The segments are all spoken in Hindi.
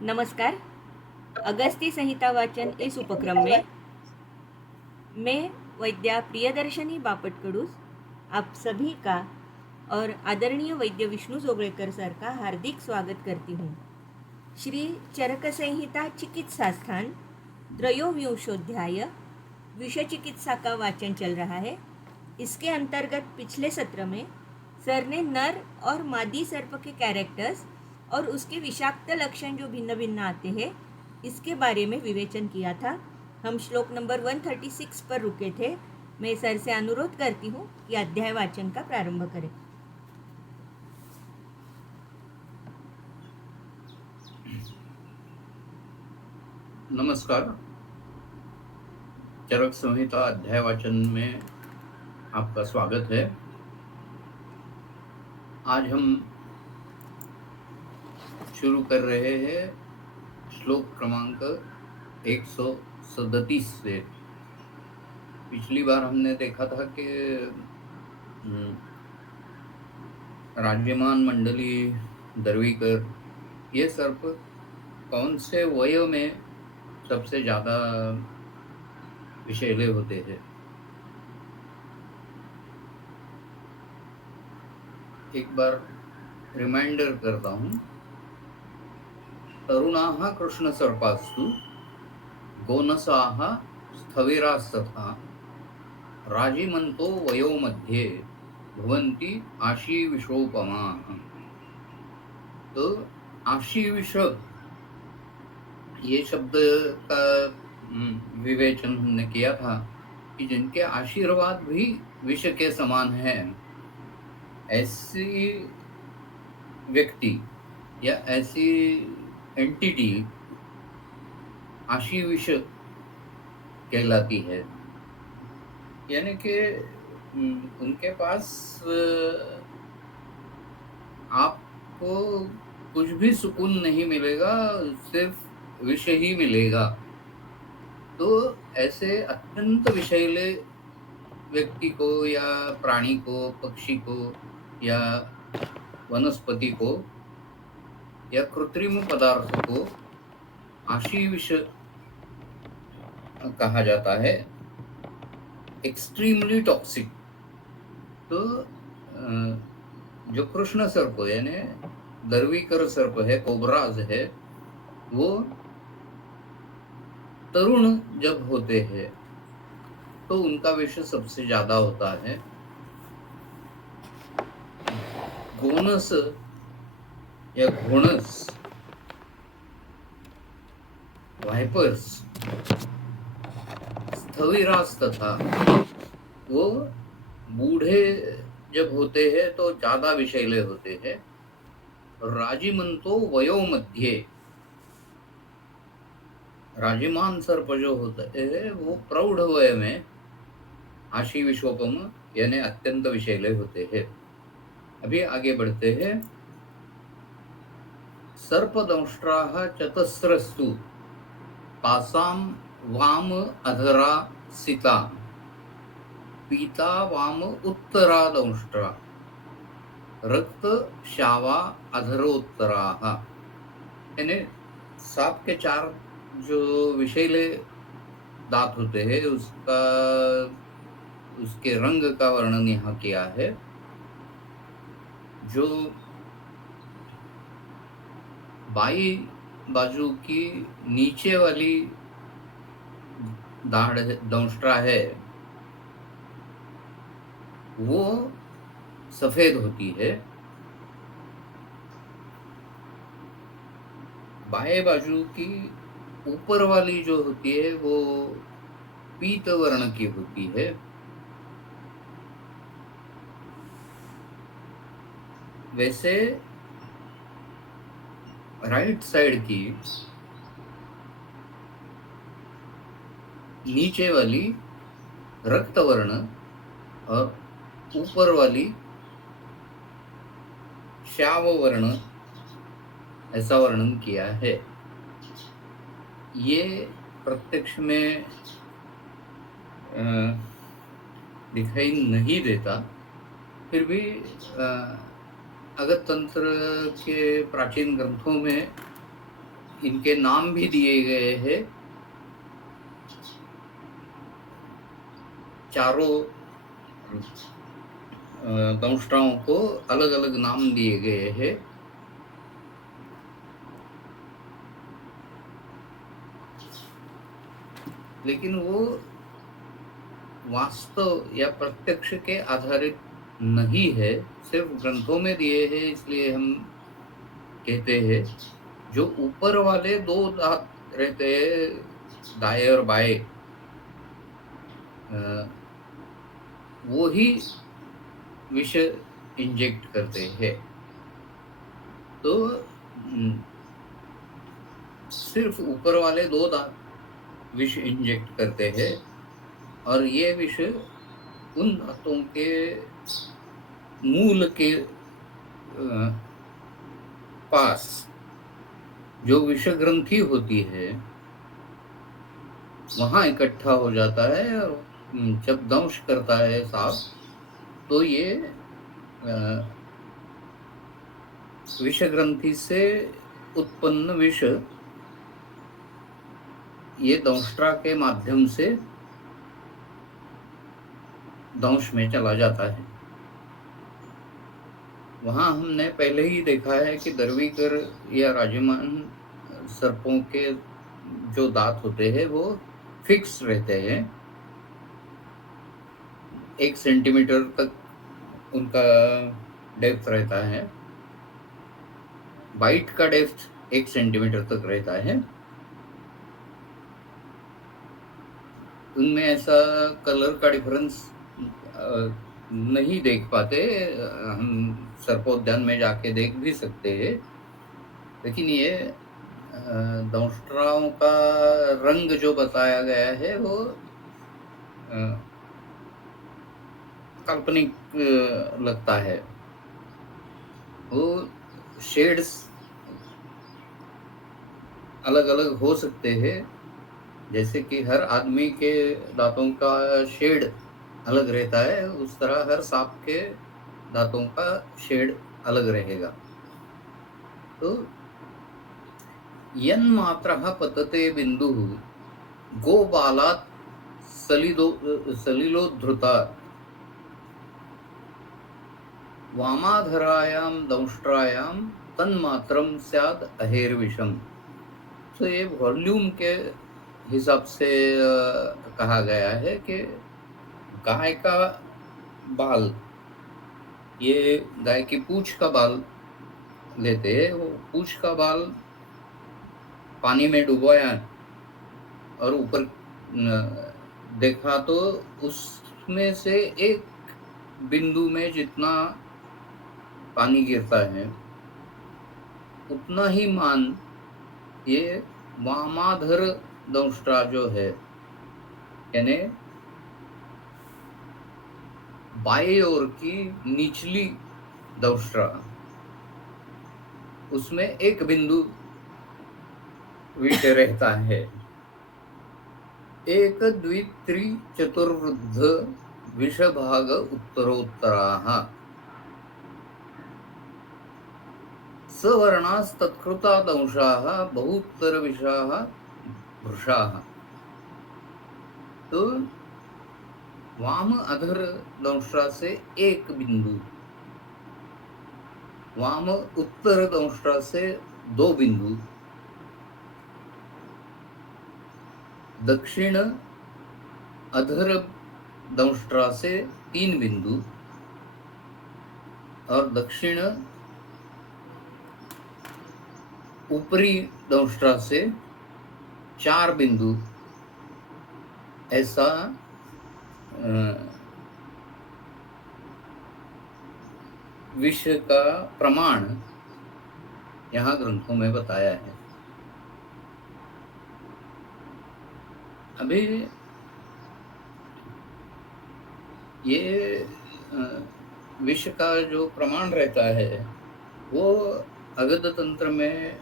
नमस्कार। अगस्ती संहिता वाचन इस उपक्रम में मैं वैद्या प्रियदर्शनी बापटकडूस आप सभी का और आदरणीय वैद्य विष्णु जोगळेकर सर का हार्दिक स्वागत करती हूँ। श्री चरक संहिता चिकित्सा स्थान त्रयोविंशोध्याय विषय चिकित्सा का वाचन चल रहा है। इसके अंतर्गत पिछले सत्र में सर ने नर और मादी सर्प के कैरेक्टर्स और उसके विषाक्त लक्षण जो भिन्न भिन्न आते हैं इसके बारे में विवेचन किया था। हम श्लोक नंबर 136 पर रुके थे। मैं सर से अनुरोध करती हूँ कि अध्याय वाचन का प्रारंभ करें। नमस्कार। चरक संहिता अध्याय वाचन में आपका स्वागत है। आज हम शुरू कर रहे हैं श्लोक क्रमांक 137 से। पिछली बार हमने देखा था कि राज्यमान मंडली दरवीकर ये सर्प कौन से वय में सबसे ज्यादा विषैले होते हैं। एक बार रिमाइंडर करता हूँ। तरुणाः कृष्णसर्पास्तु गोनसाः स्थविरास्तथा राजीमन्तो वयो मध्ये भवन्ति आशीविषोपमाः। तो आशीविष ये शब्द का विवेचन हमने किया था कि जिनके आशीर्वाद भी विष के समान है, ऐसी व्यक्ति या ऐसी एंटिटी आशीविष कहलाती है। यानी कि उनके पास आपको कुछ भी सुकून नहीं मिलेगा, सिर्फ विष ही मिलेगा। तो ऐसे अत्यंत विषैले व्यक्ति को या प्राणी को, पक्षी को या वनस्पति को या कृत्रिम पदार्थ को आशीविष कहा जाता है, एक्सट्रीमली टॉक्सिक। तो जो कृष्ण सर्प यानी दरवीकर सर्प है, कोबराज है, वो तरुण जब होते हैं तो उनका विष सबसे ज्यादा होता है। गोनस या घोणस, वाइपर्स, स्थविरास तथा वो बूढ़े जब होते हैं तो ज्यादा विषैले होते हैं। राजीमंतो वयो मध्ये, राजीमान सर्प जो होते हैं वो प्रौढ़ वय में आशीविशोपम यानी अत्यंत विषैले होते हैं। अभी आगे बढ़ते हैं। सर्पदंष्ट्राः चतस्रस्तु तासां वाम अधरा सिता पीता वाम उत्तरा दंष्ट्रा रक्त शावा अधरोत्तराः। यानी सांप के 4 जो विषैले दांत होते हैं उसके रंग का वर्णन यहाँ किया है। जो बाई बाजू की नीचे वाली दंष्ट्रा है वो सफेद होती है। बाएं बाजू की ऊपर वाली जो होती है वो पीत वर्ण की होती है। वैसे राइट साइड की नीचे वाली रक्त वर्ण और ऊपर वाली श्याम वर्ण ऐसा वर्णन किया है। ये प्रत्यक्ष में दिखाई नहीं देता, फिर भी अगत तंत्र के प्राचीन ग्रंथों में इनके नाम भी दिए गए हैं। चारों दंष्ट्राओं को अलग अलग नाम दिए गए हैं। लेकिन वो वास्तव या प्रत्यक्ष के आधारित नहीं है, सिर्फ ग्रंथों में दिए हैं। इसलिए हम कहते हैं जो ऊपर वाले दो दांत रहते हैं, दाएं और बाएं, वो ही विष इंजेक्ट करते हैं। तो सिर्फ ऊपर वाले दो दांत विष इंजेक्ट करते हैं, और ये विष उन दांतों के मूल के पास जो विष ग्रंथि होती है वहां इकट्ठा हो जाता है। और जब दंश करता है सांप, तो ये विष ग्रंथि से उत्पन्न विष ये दंष्ट्रा के माध्यम से दंश में चला जाता है। वहां हमने पहले ही देखा है कि दर्वीकर या राजमान सर्पों के जो दांत होते हैं वो फिक्स रहते हैं। 1 सेंटीमीटर तक उनका डेप्थ रहता है। बाइट का डेप्थ 1 सेंटीमीटर तक रहता है। उनमें ऐसा कलर का डिफरेंस नहीं देख पाते। हम सर्पोद्यान में जाके देख भी सकते हैं, लेकिन ये दंष्ट्राओं का रंग जो बताया गया है वो काल्पनिक लगता है। वो शेड्स अलग अलग हो सकते हैं, जैसे कि हर आदमी के दांतों का शेड अलग रहता है, उस तरह हर सांप के दांतों का शेड अलग रहेगा। तो यन मात्रः पतते बिंदुः गोबालात् सलिलोद्धृता वामाधरायां दंष्ट्रायां तन्मात्रं स्याद अहेर्विषम। तो ये वॉल्यूम के हिसाब से कहा गया है कि गाय का बाल, ये गाय की पूंछ का बाल लेते हैं, वो पूंछ का बाल पानी में डुबोया और ऊपर देखा तो उसमें से एक बिंदु में जितना पानी गिरता है उतना ही मान ये वामाधर दंष्ट्रा जो है, यानी बाएं ओर की निचली दंष्ट्रा, उसमें एक बिंदु विष रहता है। एक द्वि त्रि चतुर्वृद्ध विषभाग उत्तरोत्तराः सवर्णास्तत्कृता दंशाः बहुत्तरविषाः वृषाः। तो वाम अधर दंष्ट्रा से एक बिंदु, वाम उत्तर दंष्ट्रा से 2 बिंदु, दक्षिण अधर दंष्ट्रा से 3 बिंदु और दक्षिण ऊपरी दंष्ट्रा से 4 बिंदु, ऐसा विष का प्रमाण यहाँ ग्रंथों में बताया है। अभी ये विष का जो प्रमाण रहता है वो अगध तंत्र में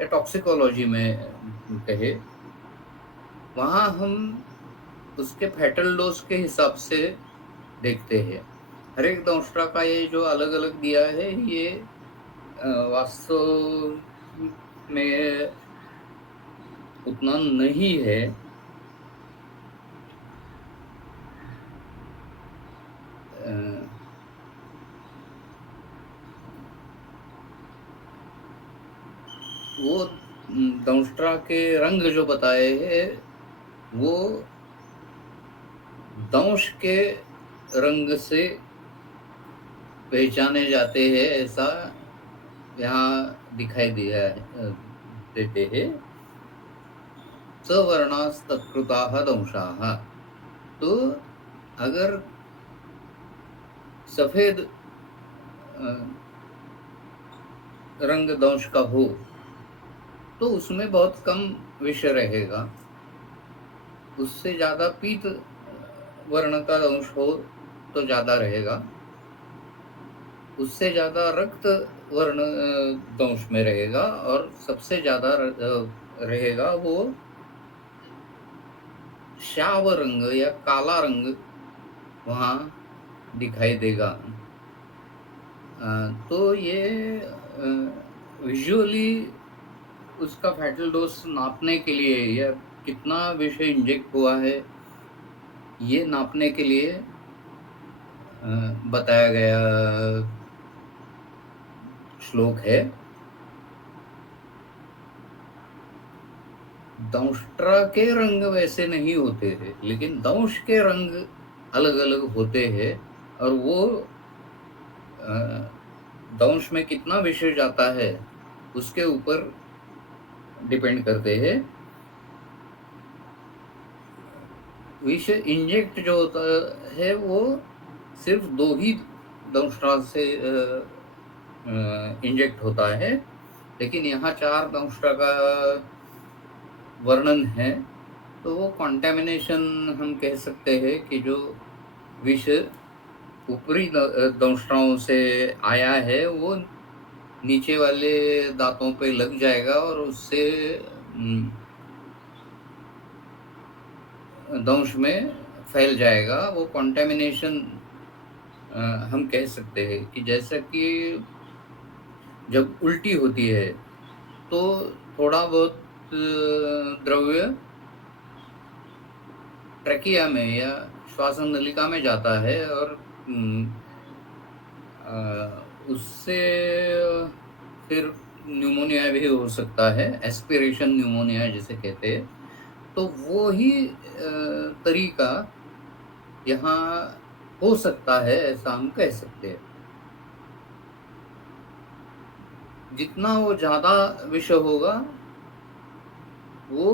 या टॉक्सिकोलॉजी में कहे, वहाँ हम उसके फैटल डोज के हिसाब से देखते हैं। हर एक दंष्ट्रा का ये जो अलग अलग दिया है, ये वास्तव में उतना नहीं है। वो दंष्ट्रा के रंग जो बताए हैं वो दंश के रंग से पहचाने जाते हैं, ऐसा यहाँ दिखाई देते हैं। सवर्णास्तत्कृताः दंशाः। तो अगर सफेद रंग दंश का हो तो उसमें बहुत कम विष रहेगा। उससे ज्यादा पीत वर्ण का दंश हो तो ज्यादा रहेगा। उससे ज्यादा रक्त वर्ण दंश में रहेगा, और सबसे ज्यादा रहेगा वो श्याव रंग या काला रंग वहाँ दिखाई देगा। तो ये विजुअली उसका फैटल डोज नापने के लिए या कितना विष इंजेक्ट हुआ है ये नापने के लिए बताया गया श्लोक है। दंष्ट्रा के रंग वैसे नहीं होते हैं, लेकिन दंश के रंग अलग अलग होते हैं, और वो दंश में कितना विष जाता है उसके ऊपर डिपेंड करते हैं। विष इंजेक्ट जो होता है वो सिर्फ 2 ही दंष्ट्रा से इंजेक्ट होता है, लेकिन यहाँ 4 दंष्ट्रा का वर्णन है। तो वो कंटेमिनेशन हम कह सकते हैं कि जो विष ऊपरी दंष्ट्राओं से आया है वो नीचे वाले दांतों पे लग जाएगा और उससे दंश में फैल जाएगा। वो कंटेमिनेशन हम कह सकते हैं कि जैसा कि जब उल्टी होती है तो थोड़ा बहुत द्रव्य ट्रकिया में या श्वासन नलिका में जाता है, और उससे फिर न्यूमोनिया भी हो सकता है, एस्पिरेशन न्यूमोनिया जिसे कहते हैं। तो वो ही तरीका यहाँ हो सकता है, ऐसा हम कह सकते हैं। जितना वो ज्यादा विष होगा वो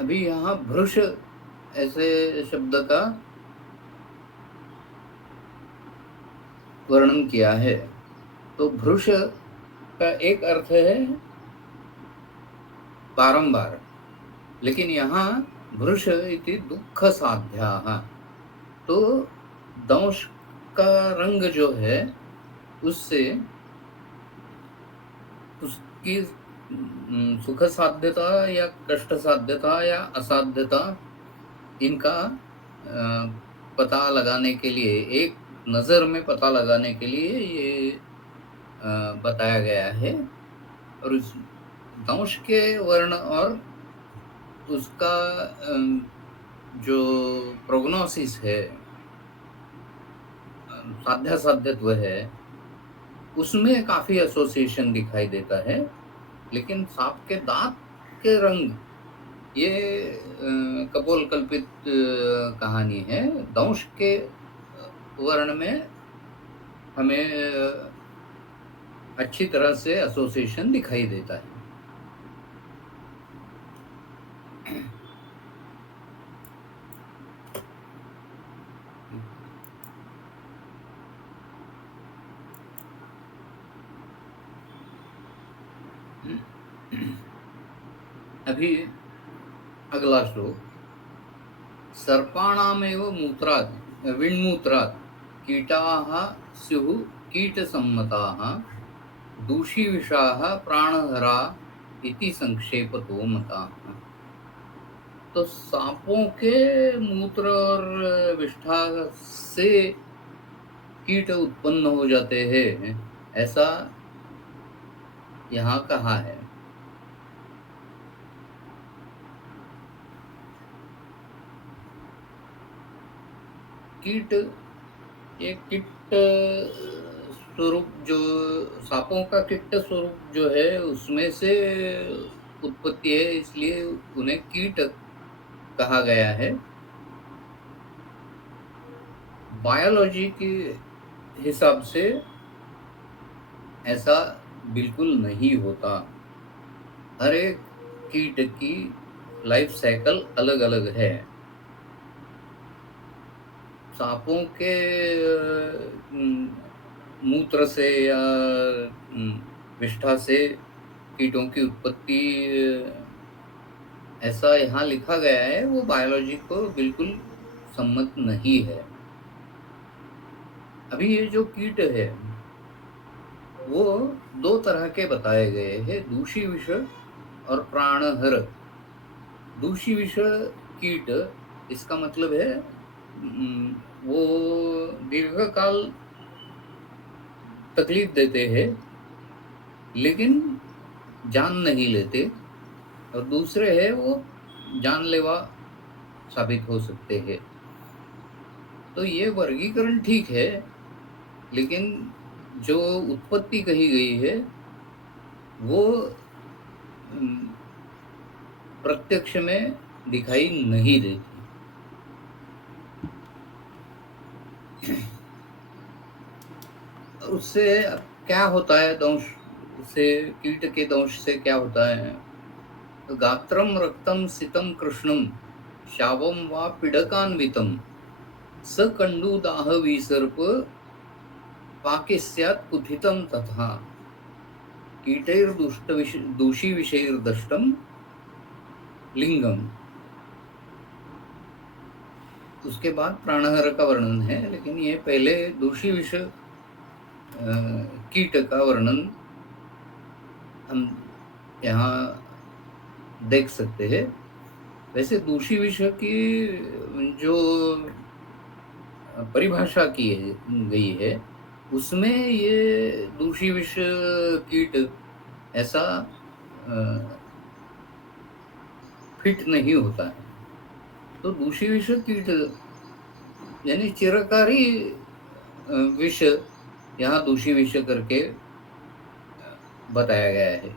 अभी यहाँ भ्रुश ऐसे शब्द का वर्णन किया है। तो भ्रुश का एक अर्थ है बारंबार, लेकिन यहाँ भ्रुश इति दुःख साध्याः। तो दंश का रंग जो है उससे उसकी सुख साध्यता या कष्ट साध्यता या असाध्यता इनका पता लगाने के लिए, एक नजर में पता लगाने के लिए ये बताया गया है। और उस दंश के वर्ण और उसका जो प्रोग्नोसिस है, साध्यत्व है, उसमें काफी एसोसिएशन दिखाई देता है। लेकिन सांप के दांत के रंग ये कपोल कल्पित कहानी है। दंश के वर्ण में हमें अच्छी तरह से एसोसिएशन दिखाई देता है। अभी अगला श्लोक। सर्पाणामेव मूत्रात् विण्मूत्रात् कीटाः स्युः कीटसम्मताः दूषिविषाः प्राणहरा इति संक्षेपतो मताः। तो सांपों के मूत्र और विष्ठा से कीट उत्पन्न हो जाते हैं, ऐसा यहाँ कहा है। कीट, ये कीट स्वरूप जो सांपों का कीट स्वरूप जो है उसमें से उत्पत्ति है, इसलिए उन्हें कीट कहा गया है। बायोलॉजी के हिसाब से ऐसा बिल्कुल नहीं होता। हर एक कीट की लाइफ साइकिल अलग अलग है। सांपों के मूत्र से या विष्ठा से कीटों की उत्पत्ति ऐसा यहाँ लिखा गया है, वो बायोलॉजी को बिल्कुल सम्मत नहीं है। अभी ये जो कीट है वो दो तरह के बताए गए हैं, दूषी विष और प्राणहर। दूषी विष कीट, इसका मतलब है वो दीर्घकाल तकलीफ देते हैं लेकिन जान नहीं लेते, और दूसरे है वो जानलेवा साबित हो सकते हैं। तो ये वर्गीकरण ठीक है, लेकिन जो उत्पत्ति कही गई है वो प्रत्यक्ष में दिखाई नहीं देती। उससे क्या होता है दंश, उससे कीट के दंश से क्या होता है? तो गात्रम रक्तम सितम कृष्णम शावम वा पीडकान्वितम स कंडूदाह विसर्प पाकिस्यात् कुथितम तथा दूषी विषैर्दष्टम लिंगम। उसके बाद प्राणहर का वर्णन है, लेकिन ये पहले दूषी विष कीट का वर्णन हम यहाँ देख सकते हैं। वैसे दूषी विष की जो परिभाषा की गई है उसमें ये दूषी विष कीट ऐसा फिट नहीं होता है। तो दूषी विष कीट यानी चिरकारी विष यहाँ दूषी विष करके बताया गया है।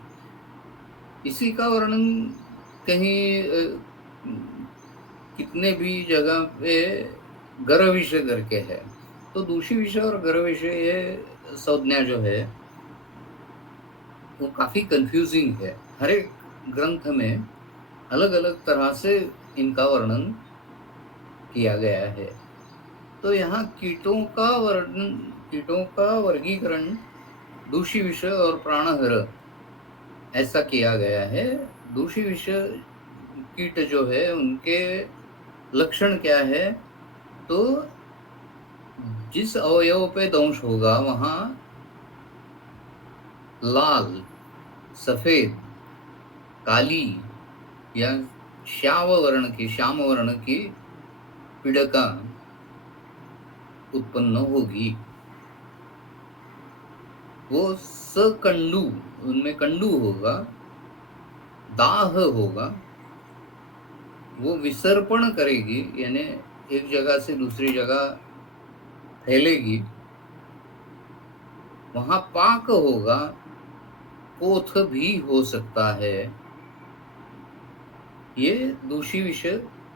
इसी का वर्णन कहीं कितने भी जगह पे गर्भ विष करके है। तो दूषी विष और गर्भ विष ये संज्ञा जो है वो काफी कंफ्यूजिंग है। हर एक ग्रंथ में अलग अलग तरह से इनका वर्णन किया गया है। तो यहाँ कीटों का वर्गीकरण दूषी विष और प्राणहर ऐसा किया गया है। दूषी विष कीट जो है उनके लक्षण क्या है? तो जिस अवयव पे दंश होगा वहां लाल, सफेद, काली या श्याम वर्ण की पीड़का उत्पन्न होगी। वो सकंडू, उनमें कंडू होगा, दाह होगा, वो विसर्पण करेगी यानी एक जगह से दूसरी जगह फैलेगी, वहां पाक होगा, पोथ भी हो सकता है। ये दूषी विष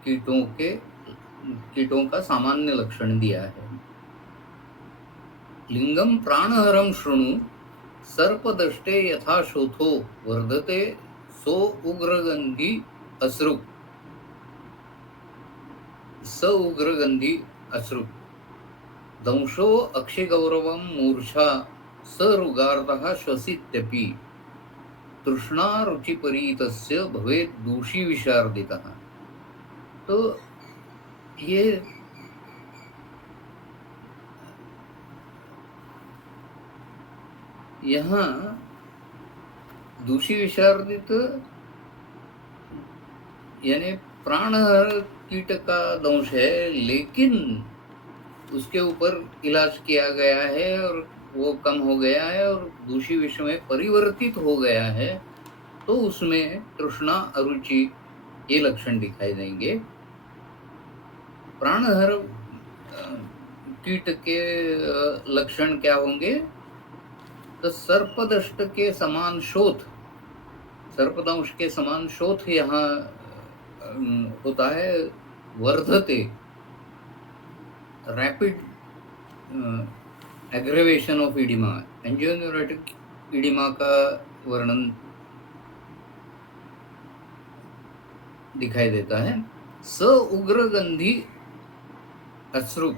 कीटों का सामान्य लक्षण दिया है। लिंगम प्राणहरम शृणु सर्पदष्टे यथा शोथो वर्धते सो उग्रगंधी अश्रु। स उग्रगंधी अश्रु दंशो अक्षिगौरवम मूर्छा स रुगार्धः श्वसित्यपि तृष्णा रुचिपरीतस्य भवेत् दूषी विशार्दितः। तो ये यहाँ दूषी विशार्दित यानी प्राणहर कीट का दंश है, लेकिन उसके ऊपर इलाज किया गया है और वो कम हो गया है और दूषी विष में परिवर्तित हो गया है, तो उसमें तृष्णा, अरुचि ये लक्षण दिखाई देंगे। प्राणहर कीट के लक्षण क्या होंगे? तो सर्पदंष्ट के समान शोथ, सर्पदंश के समान शोथ यहाँ होता है। वर्धते, rapid aggravation of oedema, angioneurotic oedema का वर्णन दिखाई देता है। स उग्रगंधी अश्रु,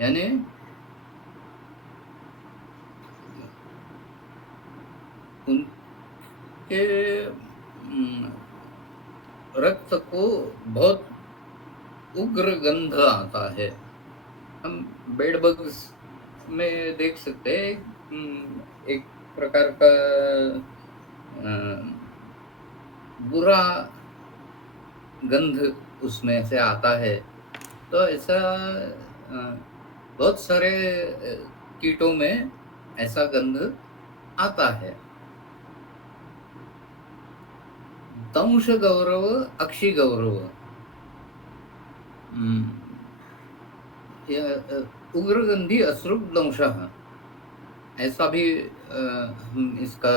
यानी उनके रक्त को बहुत उग्र गंध आता है। हम बेड बग्स में देख सकते हैं एक प्रकार का बुरा गंध उसमें से आता है। तो ऐसा बहुत सारे कीटों में ऐसा गंध आता है। दंश गौरव, अक्षि गौरव, उग्रगंधी अश्रु दंश, ऐसा भी हम इसका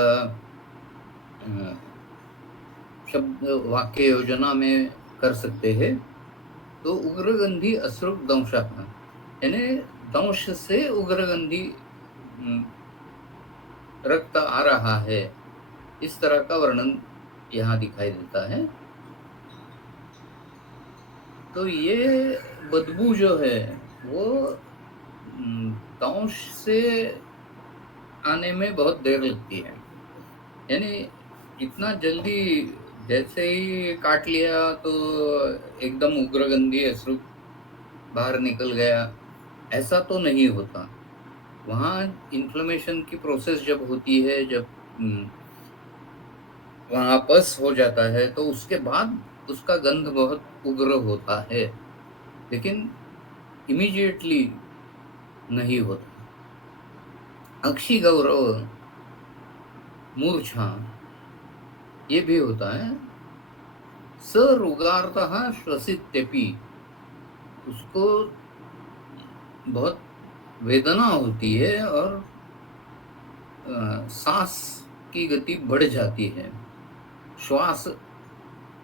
शब्द वाक्य योजना में कर सकते हैं। तो उग्रगंधी अश्रु दंश, यानी दंश से उग्रगंधी रक्त आ रहा है, इस तरह का वर्णन यहाँ दिखाई देता है। तो ये बदबू जो है वो दंश से आने में बहुत देर लगती है, यानी इतना जल्दी जैसे ही काट लिया तो एकदम उग्रगंधी अश्रु बाहर निकल गया, ऐसा तो नहीं होता। वहाँ इन्फ्लेमेशन की प्रोसेस जब होती है, जब वहाँ पस हो जाता है, तो उसके बाद उसका गंध बहुत उग्र होता है, लेकिन इमीडिएटली नहीं होता। अक्षि गौरव, मूर्छा, ये भी होता है। सरुगार्थः श्वसित्यपि, उसको बहुत वेदना होती है और सांस की गति बढ़ जाती है, श्वास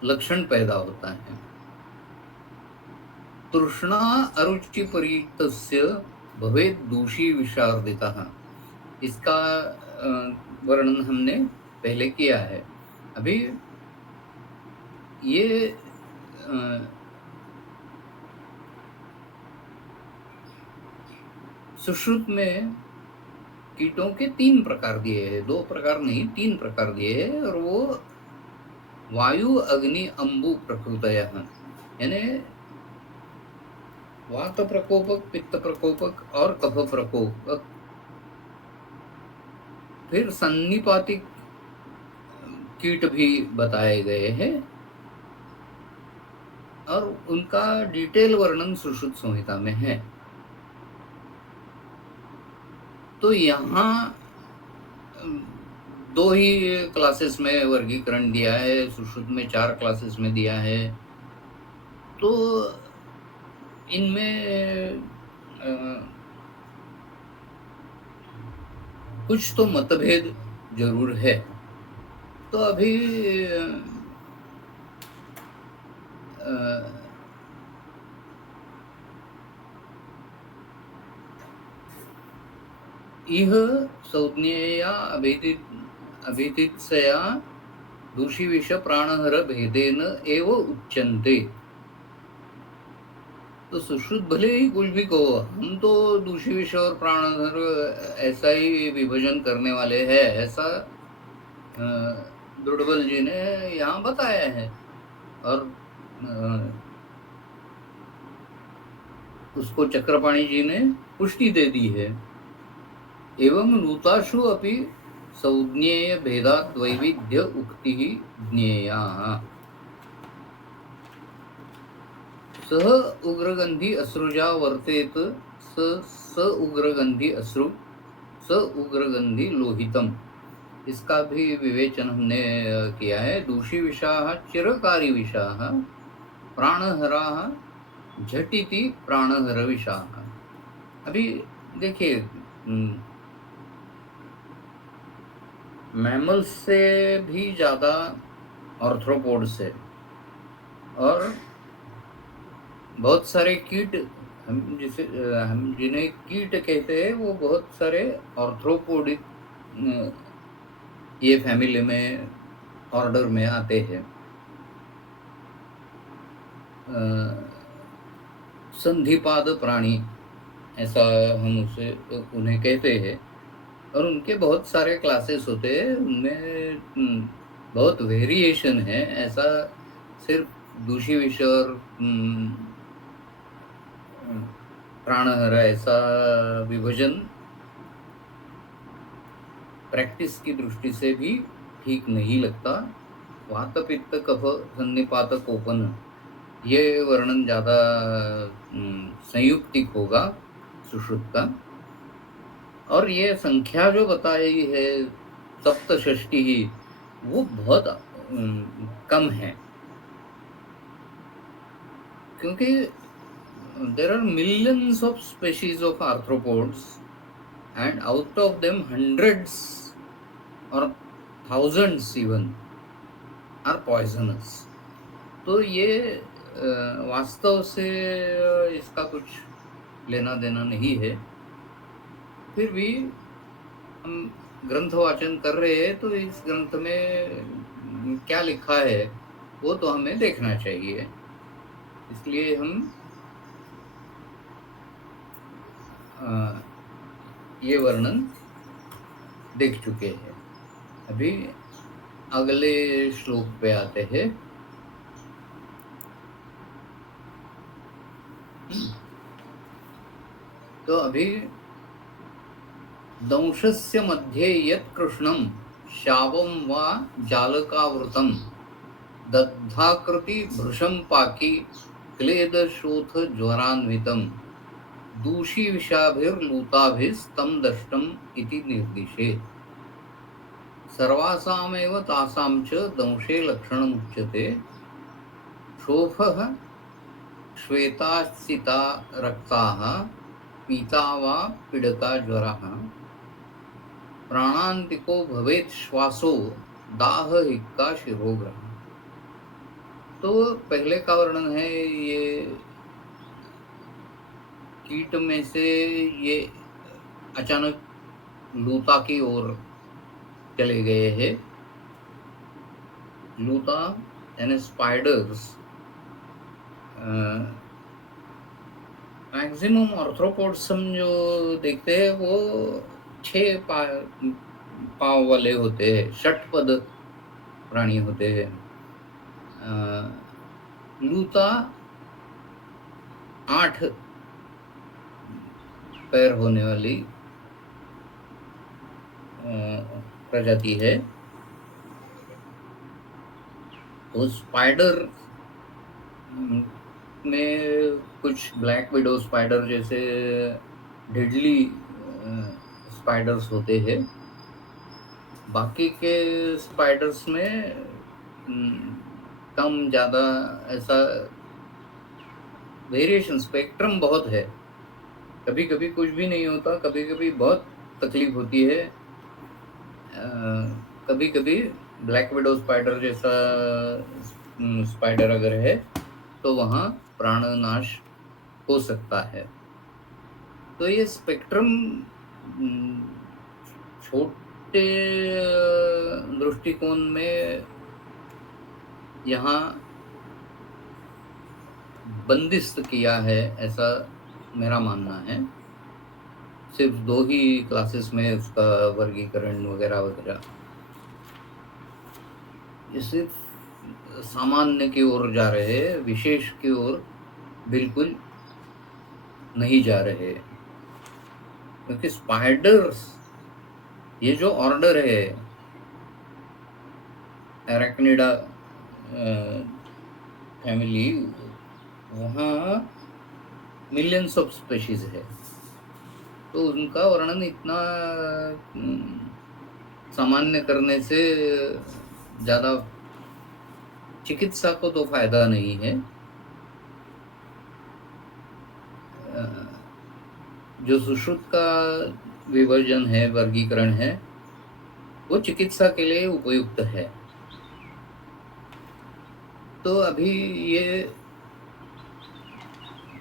लक्षण पैदा होता है। तृष्णा अरुचि परितस्य भवेद दूषी विषार्दितः, इसका वर्णन हमने पहले किया है। अभी ये सुश्रुत में कीटों के 3 प्रकार दिए हैं, 2 प्रकार नहीं 3 प्रकार दिए हैं, और वो वायु, अग्नि, अंबु प्रकृतयः, यानी वात प्रकोपक, पित्त प्रकोपक और कफ प्रकोपक। फिर सन्निपातिक कीट भी बताए गए हैं और उनका डिटेल वर्णन सुश्रुत संहिता में है। तो यहाँ 2 ही क्लासेस में वर्गीकरण दिया है, सुश्रुत में 4 क्लासेस में दिया है। तो इनमें कुछ तो मतभेद जरूर है। तो अभी इह संज्ञेया अभितित्सया दूषी विष प्राणहर भेदेन एव उच्यन्ते। तो सुश्रुत भले ही कुछ भी कहो, हम तो दूषी विष और प्राणहर ऐसा ही विभाजन करने वाले हैं, ऐसा दुर्बल जी ने यहाँ बताया है, और उसको चक्रपाणी जी ने पुष्टि दे दी है। एवं नूताशु अपि संज्ञेय भेदात् वैविध्य उक्ति ज्ञेया। सह उग्रगंधी अश्रुजा वर्तेत स उग्रगंधी अश्रु स उग्रगंधी लोहितम। इसका भी विवेचन हमने किया है। दूषी विषाः चिरकारी विषाः प्राणहराः झटिति प्राणहर विषाः। अभी देखिए, मैमल्स से भी ज़्यादा आर्थ्रोपोड्स है, और बहुत सारे कीट, हम जिन्हें कीट कहते हैं, वो बहुत सारे आर्थ्रोपोडिक ये फैमिली में, ऑर्डर में आते हैं। संधिपाद प्राणी, ऐसा हम उन्हें कहते हैं, और उनके बहुत सारे क्लासेस होते हैं। उनमें बहुत वेरिएशन है। ऐसा सिर्फ दूषी विष और प्राणहर ऐसा विभाजन प्रैक्टिस की दृष्टि से भी ठीक नहीं लगता। वात पित्त कफ सन्निपात कोपन, ये वर्णन ज़्यादा संयुक्तिक होगा सुश्रुत का। और ये संख्या जो बताई है सप्तषष्टि ही, वो बहुत कम है, क्योंकि there are millions of species of arthropods and out of them hundreds or thousands even are poisonous। तो ये वास्तव से इसका कुछ लेना देना नहीं है। फिर भी हम ग्रंथ वाचन कर रहे हैं, तो इस ग्रंथ में क्या लिखा है वो तो हमें देखना चाहिए। इसलिए हम ये वर्णन देख चुके हैं। अभी अगले श्लोक पे आते हैं। तो अभी दंशस्य मध्ये यत् कृष्णं शावं वा जालकावृतं दग्धाकृति भृशं पाकी क्लेदशोथ ज्वरान्वितं दूषी विषाभिर्लूताभिस्तं दष्टम् इति निर्दिशेत्। सर्वासामेव तासां च दंशे लक्षणमुच्यते। शोफः श्वेतासिता रक्ताः पीता वा पीडका ज्वरः प्राणान्तिको भवेत् श्वासो दाह हिक्का शिरोग्रह। तो पहले का वर्णन है, ये कीट में से ये अचानक लूता की ओर चले गए हैं। लूता यानी स्पाइडर्स, मैक्सिमम आर्थ्रोपोड्स हम जो देखते हैं वो 6 पाँव वाले होते हैं, षटपद प्राणी होते हैं। लूता 8 पैर होने वाली प्रजाति है। तो स्पाइडर में कुछ ब्लैक विडो स्पाइडर जैसे डेडली स्पाइडर्स होते हैं। बाकी के स्पाइडर्स में कम ज़्यादा ऐसा वेरिएशन, स्पेक्ट्रम बहुत है। कभी कभी कुछ भी नहीं होता, कभी कभी बहुत तकलीफ होती है। कभी कभी ब्लैक विडो स्पाइडर जैसा स्पाइडर अगर है तो वहाँ प्राणनाश हो सकता है। तो ये स्पेक्ट्रम छोटे दृष्टिकोण में यहाँ बंदिस्त किया है, ऐसा मेरा मानना है। सिर्फ 2 ही क्लासेस में उसका वर्गीकरण वगैरह वगैरह, ये सिर्फ सामान्य की ओर जा रहे हैं, विशेष की ओर बिल्कुल नहीं जा रहे। क्योंकि स्पाइडर्स, ये जो ऑर्डर है एराक्निडा फैमिली, वहाँ मिलियंस ऑफ स्पेशीज है, तो उनका वर्णन इतना सामान्य करने से ज़्यादा चिकित्सा को तो फायदा नहीं है। जो सुश्रुत का विभाजन है, वर्गीकरण है, वो चिकित्सा के लिए उपयुक्त है। तो अभी ये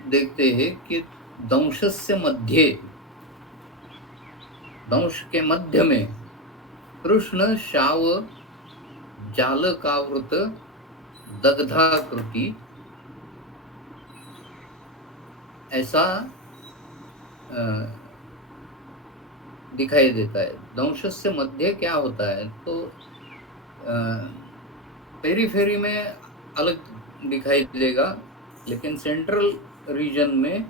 देखते हैं कि दंशस्य मध्ये, दंश के मध्य में कृष्ण शाव जालकावृत दग्धाकृति, ऐसा दिखाई देता है। दंशस्य मध्य क्या होता है, तो पेरीफेरी में अलग दिखाई देगा, लेकिन सेंट्रल रीजन में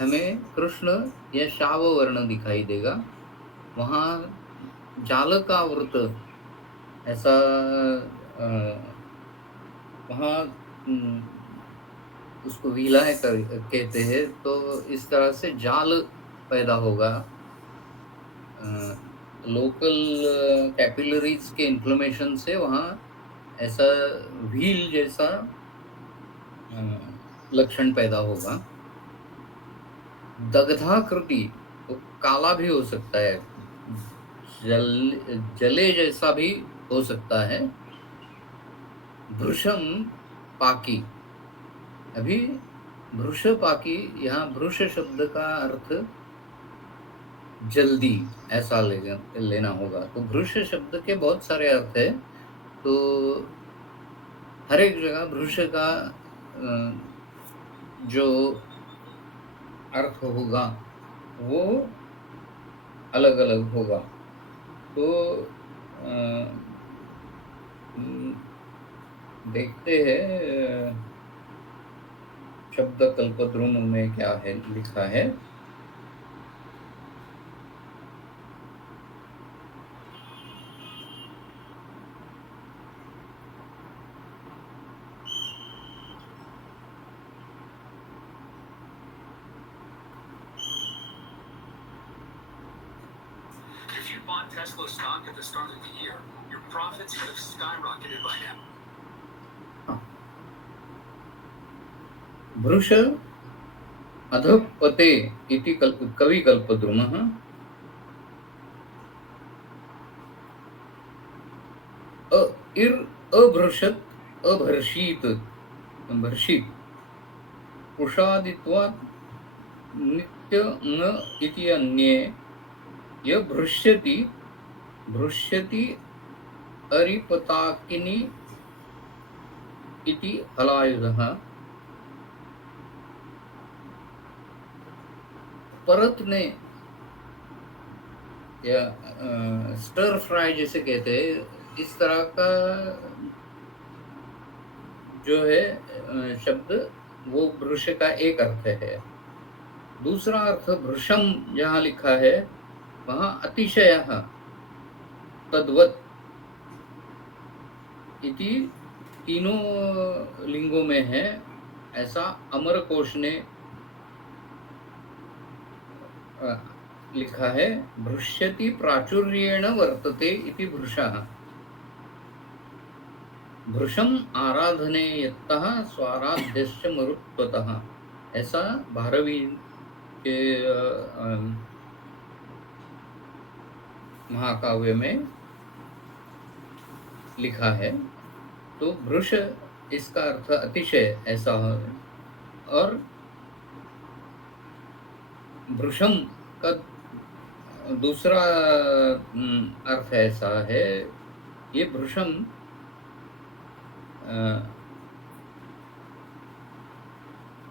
हमें कृष्ण या शाव वर्ण दिखाई देगा। वहाँ जाल का वृत्त ऐसा वहाँ उसको विलाय कर कहते हैं, तो इस तरह से जाल पैदा होगा। लोकल कैपिलरीज के इन्फ्लेमेशन से वहाँ ऐसा व्हील जैसा लक्षण पैदा होगा। दग्धाकृति तो काला भी हो सकता है, जले जैसा भी हो सकता है। भृशम पाकी, अभी भृश पाकी, यहाँ भृश शब्द का अर्थ जल्दी ऐसा लेना होगा। तो भृश शब्द के बहुत सारे अर्थ है, तो हर एक जगह भृश का जो अर्थ होगा वो अलग अलग होगा। तो देखते हैं शब्द कल्पद्रुम में क्या है लिखा है। If you bought Tesla stock at the start of the year, your profits would have skyrocketed by now. भृश अधपते इति कवि कल्पद्रुमः अभृशत अभर्षीत भर्षित पुषादित्वात् नित्य न इति अन्ये य भृष्यति भृष्यति अरिपताकिनी इति हलायुधः परतने या स्टर फ्राई जैसे कहते हैं, इस तरह का जो है शब्द वो भृश का एक अर्थ है। दूसरा अर्थ भृशम जहाँ लिखा है वहाँ अतिशयः तद्वत् इति तीनों लिंगों में है, ऐसा अमरकोश ने लिखा है। भृष्यति प्राचुर्येण वर्तते इति भृशः, भृशम आराधने यत्तः स्वाराध्यस्य मरुत्वतः, ऐसा भारवी के महाकाव्य में लिखा है। तो भृश इसका अर्थ अतिशय ऐसा है, और भृशम का दूसरा अर्थ ऐसा है, ये भृशम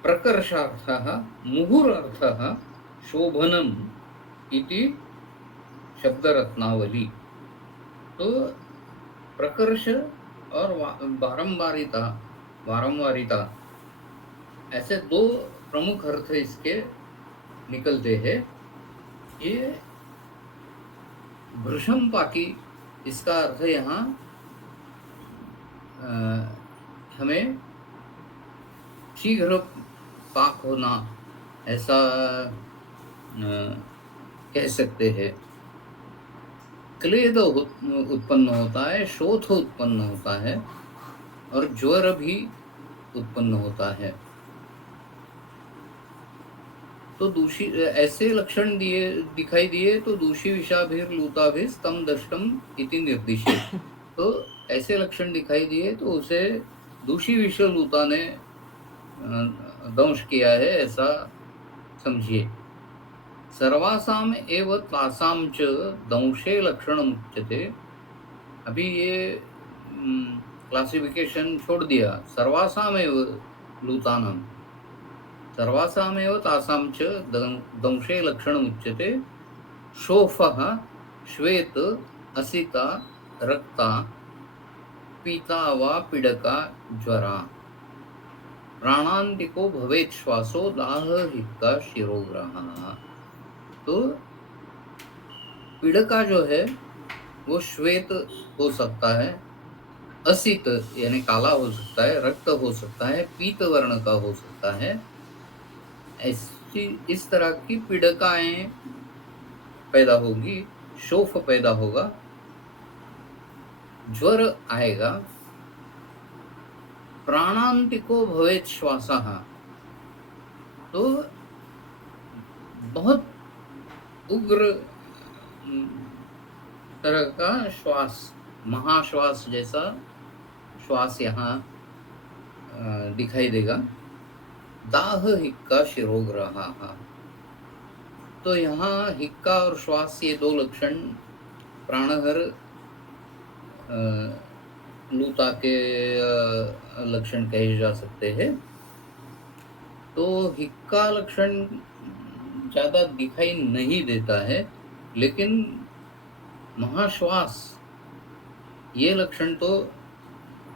प्रकर्षार्थः मुहुरर्थः शोभनम इति शब्दरत्नावली। तो प्रकर्ष और वारंवारिता ऐसे दो प्रमुख अर्थ इसके निकलते हैं। ये भृशम पाकी, इसका अर्थ यहाँ हमें शीघ्र पाक होना, ऐसा कह सकते हैं। क्लेद उत्पन्न होता है, शोथ उत्पन्न होता है और ज्वर भी उत्पन्न होता है। तो दूषी ऐसे लक्षण दिखाई दिए तो दूषी विषाभिर्लूताभिः तम दष्टम इति निर्दिशे। तो ऐसे लक्षण दिखाई दिए तो उसे दूषी विषलूता ने दंश किया है, ऐसा समझिए। सर्वासाम एव तासाम च दंशे लक्षणम उच्यते। अभी ये क्लासिफिकेशन छोड़ दिया। सर्वासाम एव लूतानाम, सर्वासामेव तासां च दंशे लक्षणम् उच्यते। शोफः, श्वेत, असिता, रक्ता, पीता वा पीडका, ज्वरा। प्राणांतिको भवेत् श्वासो, दाह, हिक्का, शिरोग्रहः। तो पीडका जो है वो श्वेत हो सकता है, असित यानी काला हो सकता है, रक्त हो सकता है, पीत वर्ण का हो सकता है। ऐसी इस तरह की पीड़िकाएं पैदा होगी, शोफ पैदा होगा, ज्वर आएगा। प्राणांतिको भवेत् श्वासः, तो बहुत उग्र तरह का श्वास, महाश्वास जैसा श्वास यहाँ दिखाई देगा। दाह, हिक्का, शिरोग्रहः। तो यहाँ हिक्का और श्वास, ये दो लक्षण प्राणहर लूता के लक्षण कहे जा सकते हैं। तो हिक्का लक्षण ज़्यादा दिखाई नहीं देता है, लेकिन महाश्वास ये लक्षण तो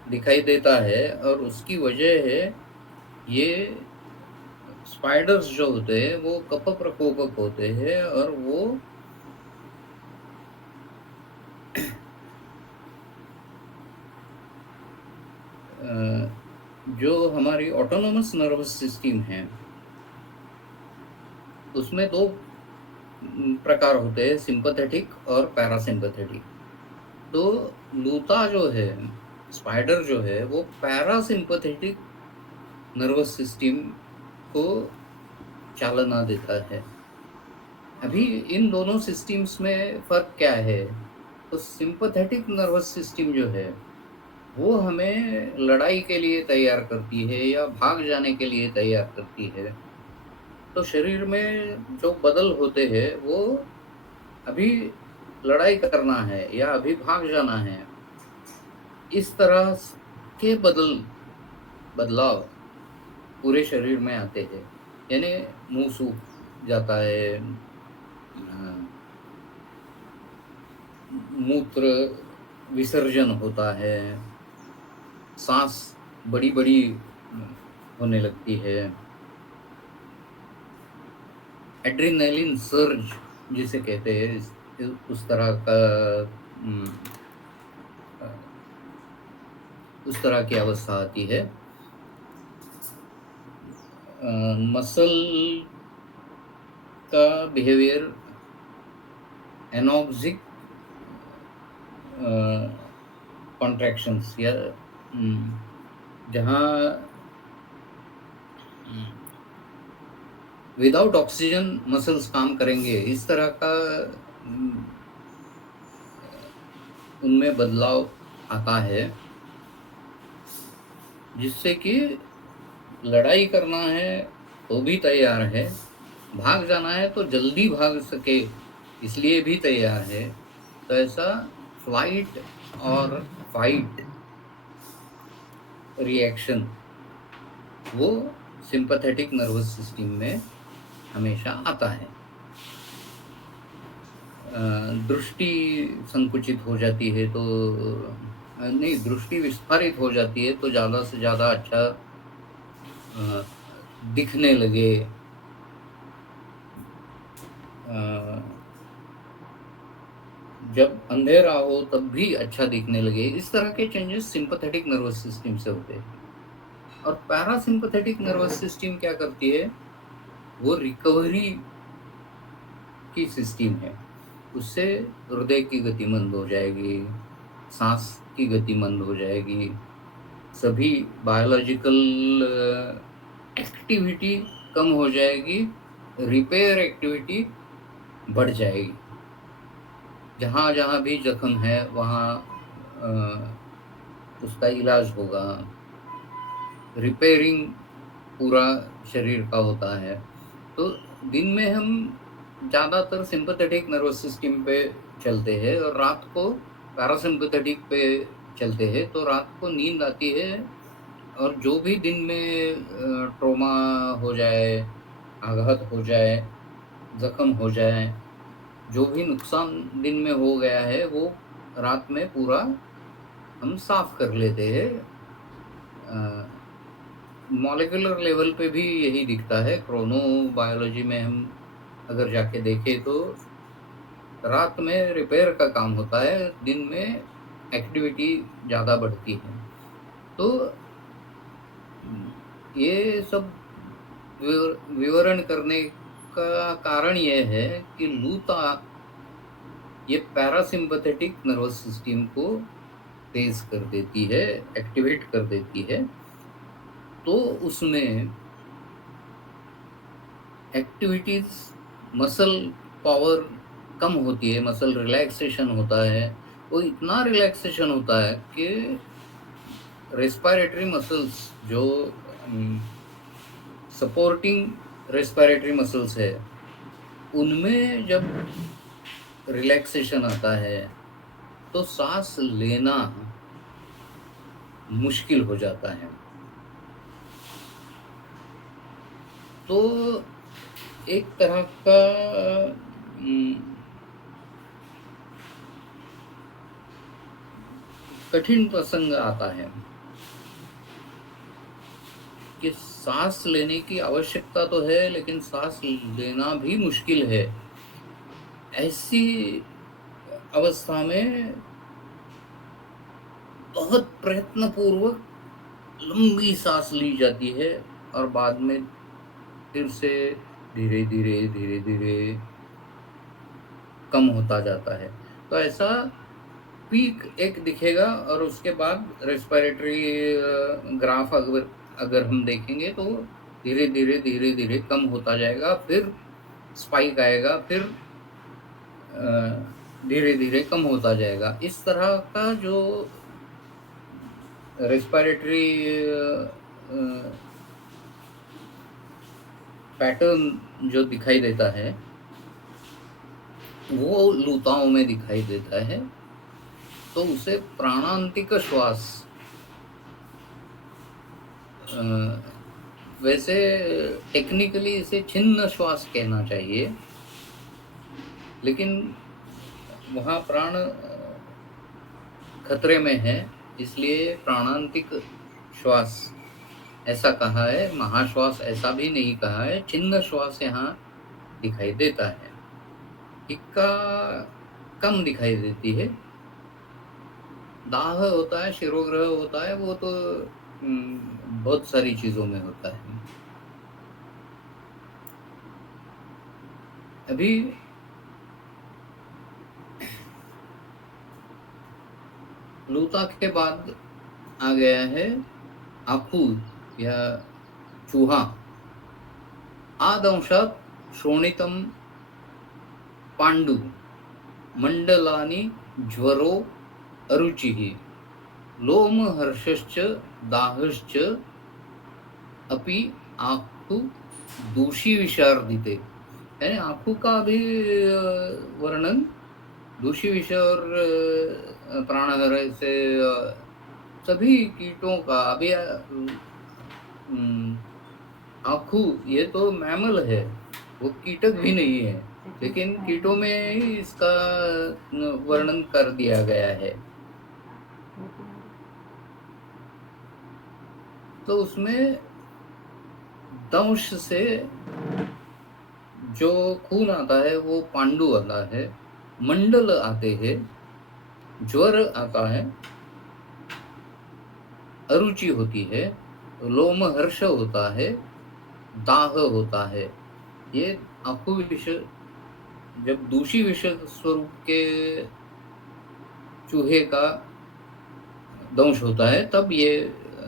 दिखाई देता है। और उसकी वजह है ये स्पाइडर्स जो होते हैं वो कफ प्रकोपक होते हैं और वो जो हमारी ऑटोनोमस नर्वस सिस्टम है उसमें दो प्रकार होते हैं, सिंपैथेटिक और पैरासिम्पैथेटिक। तो लूता जो है, स्पाइडर जो है, वो पैरासिम्पैथेटिक नर्वस सिस्टम को चालना देता है। अभी इन दोनों सिस्टम्स में फर्क क्या है? तो सिंपैथेटिक नर्वस सिस्टम जो है वो हमें लड़ाई के लिए तैयार करती है या भाग जाने के लिए तैयार करती है। तो शरीर में जो बदल होते हैं वो अभी लड़ाई करना है या अभी भाग जाना है, इस तरह के बदलाव पूरे शरीर में आते हैं। यानी मुंह सूख जाता है, मूत्र विसर्जन होता है, सांस बड़ी बड़ी होने लगती है, एड्रेनलिन सर्ज जिसे कहते हैं, उस तरह की अवस्था आती है। मसल का बिहेवियर एनॉक्सिक कॉन्ट्रैक्शंस या जहाँ विदाउट ऑक्सीजन मसल्स काम करेंगे, इस तरह का उनमें बदलाव आता है, जिससे कि लड़ाई करना है तो भी तैयार है, भाग जाना है तो जल्दी भाग सके इसलिए भी तैयार है। तो ऐसा फ्लाइट और फाइट रिएक्शन वो सिंपैथेटिक नर्वस सिस्टम में हमेशा आता है। दृष्टि संकुचित हो जाती है तो नहीं, दृष्टि विस्फारित हो जाती है तो ज़्यादा से ज़्यादा अच्छा दिखने लगे, जब अंधेरा हो तब भी अच्छा दिखने लगे, इस तरह के चेंजेस सिंपैथेटिक नर्वस सिस्टम से होते हैं। और पैरासिम्पथेटिक नर्वस सिस्टम क्या करती है, वो रिकवरी की सिस्टम है। उससे हृदय की गति मंद हो जाएगी, सांस की गति मंद हो जाएगी, सभी बायोलॉजिकल एक्टिविटी कम हो जाएगी, रिपेयर एक्टिविटी बढ़ जाएगी। जहाँ जहाँ भी जख्म है वहाँ उसका इलाज होगा, रिपेयरिंग पूरा शरीर का होता है। तो दिन में हम ज़्यादातर सिंपैथेटिक नर्वस सिस्टम पे चलते हैं और रात को पैरासिम्पैथेटिक पे चलते हैं, तो रात को नींद आती है। और जो भी दिन में ट्रॉमा हो जाए, आघात हो जाए, जख्म हो जाए, जो भी नुकसान दिन में हो गया है वो रात में पूरा हम साफ कर लेते हैं। मॉलिक्यूलर लेवल पे भी यही दिखता है। क्रोनोबायोलॉजी में हम अगर जाके देखें तो रात में रिपेयर का काम होता है, दिन में एक्टिविटी ज़्यादा बढ़ती है। तो ये सब विवरण करने का कारण ये है कि लूता ये पैरासिम्पथेटिक नर्वस सिस्टम को तेज कर देती है, एक्टिवेट कर देती है। तो उसमें एक्टिविटीज, मसल पावर कम होती है, मसल रिलैक्सेशन होता है। वो इतना रिलैक्सेशन होता है कि रेस्पिरेटरी मसल्स जो सपोर्टिंग रेस्पिरेटरी मसल्स है, उनमें जब रिलैक्सेशन आता है तो सांस लेना मुश्किल हो जाता है। तो एक तरह का कठिन प्रसंग आता है कि सांस लेने की आवश्यकता तो है, लेकिन सांस लेना भी मुश्किल है। ऐसी अवस्था में बहुत प्रयत्नपूर्वक लंबी सांस ली जाती है और बाद में फिर से धीरे धीरे कम होता जाता है। तो ऐसा पीक एक दिखेगा और उसके बाद रेस्पिरेटरी ग्राफ अगर हम देखेंगे तो धीरे धीरे कम होता जाएगा, फिर स्पाइक आएगा, फिर धीरे धीरे कम होता जाएगा। इस तरह का जो रेस्पिरेटरी पैटर्न जो दिखाई देता है वो लूताओं में दिखाई देता है। तो उसे प्राणांतिक श्वास, वैसे टेक्निकली इसे छिन्न श्वास कहना चाहिए, लेकिन वहाँ प्राण खतरे में है, इसलिए प्राणांतिक श्वास ऐसा कहा है, महाश्वास ऐसा भी नहीं कहा है। छिन्न श्वास यहाँ दिखाई देता है, इक्का कम दिखाई देती है। दाह होता है, शिरोग्रह होता है, वो तो बहुत सारी चीजों में होता है। अभी लूता के बाद आ गया है आखू या चूहा। आदंशात श्रोणितम पांडु मंडलानि ज्वरो अरुचिः लोमहर्षश्च दाहश्च अपि आखु दूषी विशार्दिते। यानी आखू का भी वर्णन दूषी विष और प्राणहर से सभी कीटों का। अभी आखू ये तो मैमल है, वो कीटक भी नहीं है, लेकिन कीटों में ही इसका वर्णन कर दिया गया है। तो उसमें दंश से जो खून आता है वो पांडु आता है, मंडल आते हैं, ज्वर आता है, अरुचि होती है, लोमहर्ष होता है, दाह होता है। ये अपु विष, जब दूषी विष स्वरूप के चूहे का दंश होता है तब ये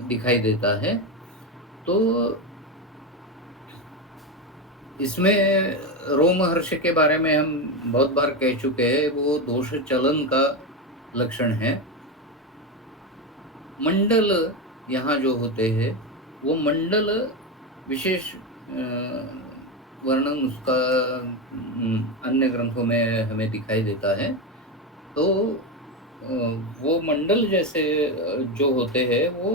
दिखाई देता है। तो इसमें रोमहर्ष के बारे में हम बहुत बार कह चुके हैं, वो दोष चलन का लक्षण है। मंडल यहाँ जो होते हैं वो मंडल विशेष वर्णन उसका अन्य ग्रंथों में हमें दिखाई देता है। तो वो मंडल जैसे जो होते हैं वो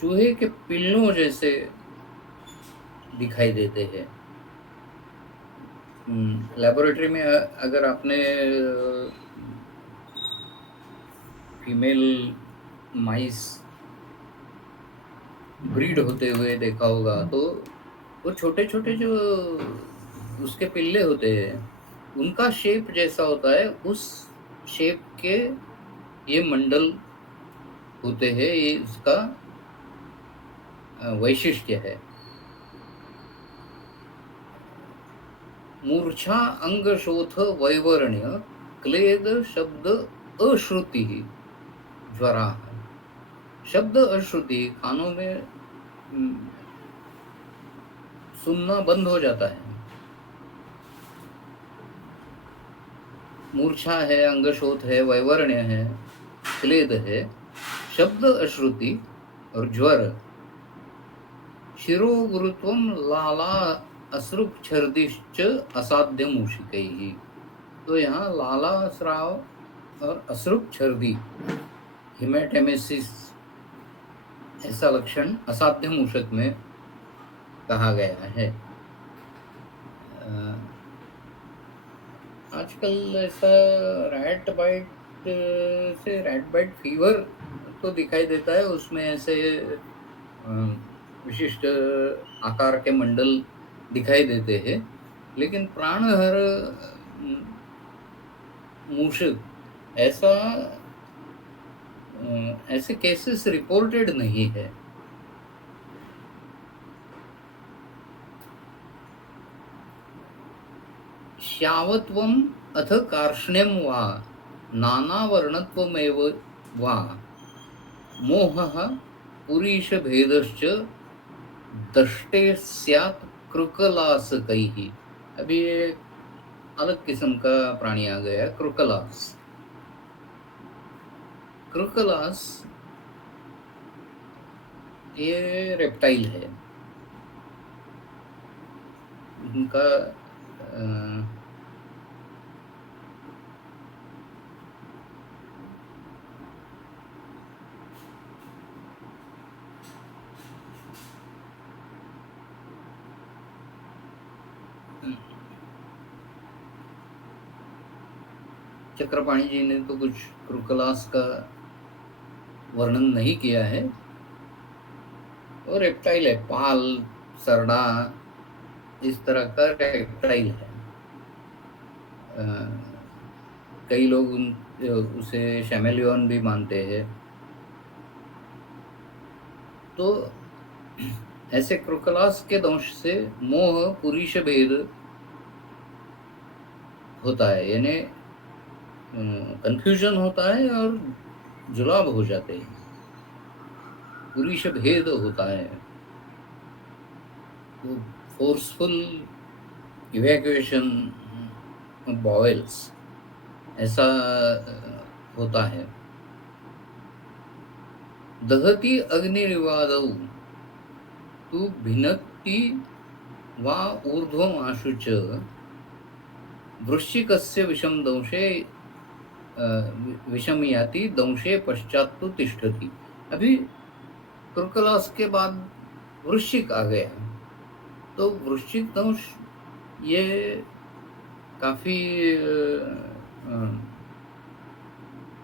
चूहे के पिल्लों जैसे दिखाई देते हैं। लेबोरेटरी में अगर आपने फीमेल माइस ब्रीड होते हुए देखा होगा तो वो छोटे छोटे जो उसके पिल्ले होते हैं उनका शेप जैसा होता है, उस शेप के ये मंडल होते हैं। ये इसका वैशिष्ट्य है। मूर्छा अंगशोथ वैवर्ण्य क्लेद शब्द अश्रुति ज्वरा। शब्द अश्रुति, कानों में सुनना बंद हो जाता है। मूर्छा है, अंगशोथ है, वैवर्ण्य है, क्लेद है, शब्द अश्रुति और ज्वर। शिरो गुरुत्वम लाला अश्रुप छर्दिश्च असाध्य मूषिकैः। तो यहाँ लाला स्राव और अश्रुप छर्दी, हिमेटेमेसिस, ऐसा लक्षण असाध्य मूषक में कहा गया है। आजकल ऐसा रैट बाइट से रैट बाइट फीवर तो दिखाई देता है, उसमें ऐसे विशिष्ट आकार के मंडल दिखाई देते हैं, लेकिन प्राणहर मूषक ऐसे केसेस रिपोर्टेड नहीं है। श्यावत्वम अथ कार्ष्ण्यम वा नानावर्णत्वमेव वा मोहः पुरीशभेदश्च दष्टे स्यात् कृकलासकैः। अभी एक अलग किस्म का प्राणी आ गया, क्रुकलास। क्रुकलास ये रेप्टाइल है। उनका चक्रपाणी जी ने तो कुछ क्रुकलास का वर्णन नहीं किया है। और रेप्टाइल है, पाल, सरडा, इस तरह का रेप्टाइल है। कई लोग उसे शैमेलियन भी मानते हैं। तो ऐसे क्रुकलास के दंश से मोह पुरीश भेद होता है, यानी कंफ्यूजन होता है और जुलाब हो जाते हैं, पुरीश भेद होता है, तो फोर्सफुल इवैक्यूएशन बॉयल्स ऐसा होता है। दहती अग्निरिवादौ तु भिन्नति वा ऊर्ध्वमाशु च वृश्चिकस्य विषम दंशे विषम याति दंशे पश्चात तो तिष्ठति। अभी क्रुकलास के बाद वृश्चिक आ गया, तो वृश्चिक दंश ये काफी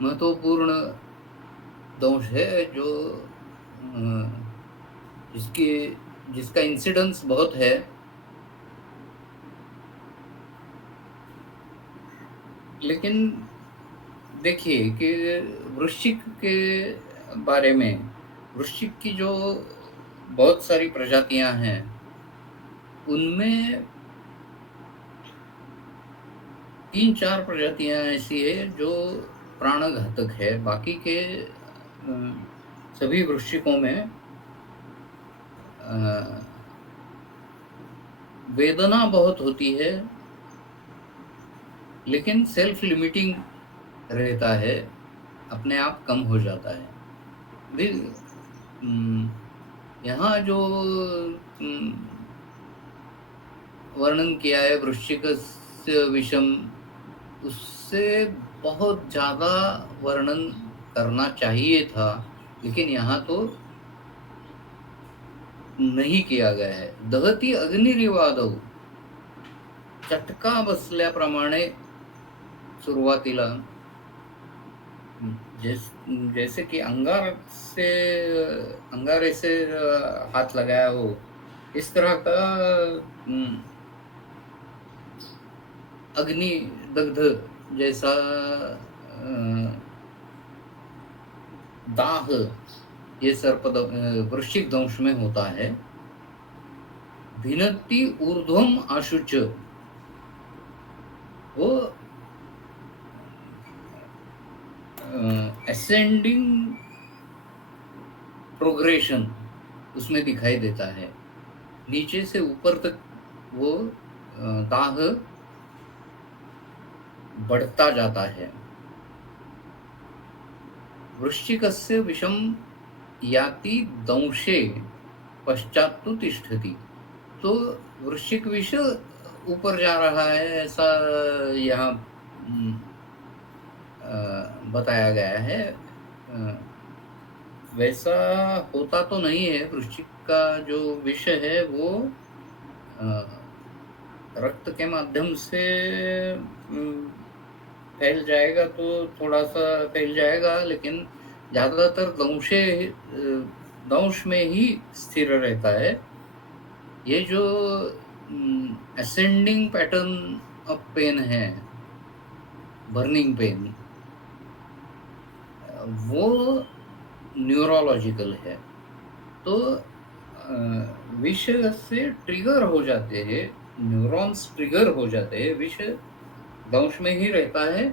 महत्वपूर्ण दंश है, जो जिसका इंसिडेंस बहुत है। लेकिन देखिए कि वृश्चिक के बारे में वृश्चिक की जो बहुत सारी प्रजातियां हैं उनमें 3-4 प्रजातियां ऐसी है जो प्राणघातक है। बाकी के सभी वृश्चिकों में वेदना बहुत होती है, लेकिन सेल्फ लिमिटिंग रहता है, अपने आप कम हो जाता है। यहाँ जो वर्णन किया है वृश्चिकस्य विषम, उससे बहुत ज़्यादा वर्णन करना चाहिए था, लेकिन यहाँ तो नहीं किया गया है। दहती अग्निरिवादव, चटका बसल्याप्रमाणे सुरुवातीला जैसे कि अंगारे से हाथ लगाया हो, इस तरह का अग्नि दग्ध जैसा दाह ये सर्प वृश्चिक दंश में होता है। भिनति ऊर्ध्वम आशुच, वो असेंडिंग प्रोग्रेशन उसमें दिखाई देता है। नीचे से ऊपर तक वो दाह बढ़ता जाता है। वृश्चिकस्य विषम याति दंशे पश्चात तो तिष्ठति, तो वृश्चिक विष ऊपर जा रहा है ऐसा यहाँ बताया गया है। वैसा होता तो नहीं है। वृश्चिक का जो विष है वो रक्त के माध्यम से फैल जाएगा तो थोड़ा सा फैल जाएगा, लेकिन ज़्यादातर दंश में ही स्थिर रहता है। ये जो असेंडिंग पैटर्न ऑफ पेन है, बर्निंग पेन, वो न्यूरोलॉजिकल है। तो विष से ट्रिगर हो जाते हैं, न्यूरॉन्स ट्रिगर हो जाते हैं, विष दंश में ही रहता है